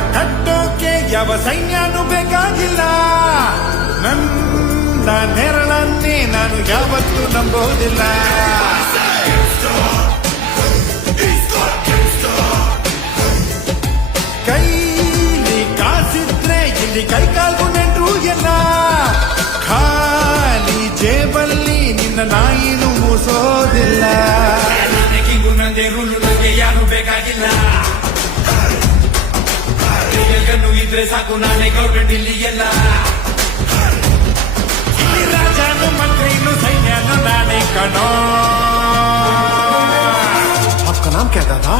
ಕಟ್ಟೋಕೆ ಯಾವ ಸೈನ್ಯನೂ ಬೇಕಾಗಿಲ್ಲ. ನನ್ನ ನೆರಳನ್ನೇ ನಾನು ಯಾವತ್ತೂ ನಂಬೋದಿಲ್ಲ. ಕೈಲಿ ಕಾಸಿದ್ರೆ ಇಲ್ಲಿ ಕೈಕಾಲು ನೆಂಟ್ರು ಎಲ್ಲ. ಖಾಲಿ ಜೇಬಲ್ಲಿ ನಿನ್ನ ನಾಯಿನೂ ಮೂಸೋದಿಲ್ಲ. ನನಗಿಗೂ ನಂದೆ ರೂಲು ನಂಗೆ ಯಾರು ಬೇಕಾಗಿಲ್ಲ. ಕಣ್ಣು ಇದ್ರೆ ಸಾಕು ನಾನೇ ಗೌರ್ಮೆಂಟ್ ಇಲ್ಲಿ ಎಲ್ಲ. ಇಲ್ಲಿ ರಾಜನು ಮಂತ್ರಿನು ಸೈನ್ಯನು ನಾನೇ ಕಣೋ. आपका नाम क्या था?